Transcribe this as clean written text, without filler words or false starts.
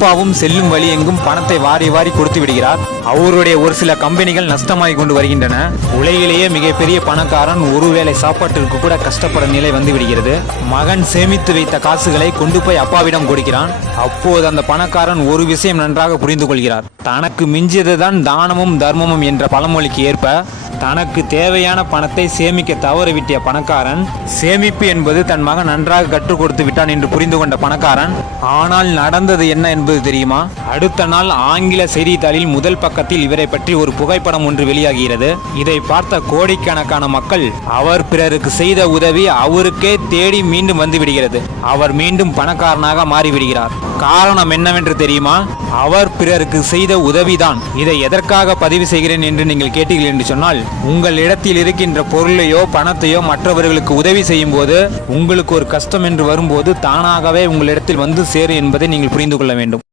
அப்பாவும் செல்லும் வழி எங்கும் பணத்தை வாரி வாரி கொடுத்து விடுகிறார். அவருடைய ஒரு சில கம்பெனிகள் நஷ்டமாகி கொண்டு வருகின்றன. உலகிலேயே மிகப்பெரிய பணக்காரன் ஒருவேளை சாப்பாட்டிற்கு கூட கஷ்டப்படும் நிலை வந்து விடுகிறது. மகன் சேமித்து வைத்த காசுகளை கொண்டு போய் அப்பாவிடம் கொடுக்கிறான். அப்போது அந்த பணக்காரன் ஒரு விஷயம் நன்றாக புரிந்து கொள்கிறார். தனக்கு மிஞ்சியதுதான் தானமும் தர்மமும் என்ற பழமொழிக்கு ஏற்ப தனக்கு தேவையான பணத்தை சேமிக்க தவறிவிட்ட பணக்காரன் சேமிப்பு என்பது தன் மகன் நன்றாக கற்றுக் கொடுத்து விட்டான் என்று புரிந்து கொண்ட பணக்காரன் ஆனால் நடந்தது என்ன என்பது தெரியுமா? அடுத்த நாள் ஆங்கில செய்தித்தாளில் முதல் பக்கத்தில் இவரை பற்றி ஒரு புகைப்படம் ஒன்று வெளியாகிறது. இதை பார்த்த கோடிக்கணக்கான மக்கள் அவர் பிறருக்கு செய்த உதவி அவருக்கே தேடி மீண்டும் வந்து விடுகிறது. அவர் மீண்டும் பணக்காரனாக மாறிவிடுகிறார். காரணம் என்னவென்று தெரியுமா? அவர் பிறருக்கு செய்த உதவிதான். இதை எதற்காக பதிவு செய்கிறேன் என்று நீங்கள் கேட்டீர்கள் என்று சொன்னால், உங்கள் இடத்தில் இருக்கின்ற பொருளையோ பணத்தையோ மற்றவர்களுக்கு உதவி செய்யும் போது உங்களுக்கு ஒரு கஷ்டம் என்று வரும்போது தானாகவே உங்களிடத்தில் வந்து சேரும் என்பதை நீங்கள் புரிந்து கொள்ள வேண்டும்.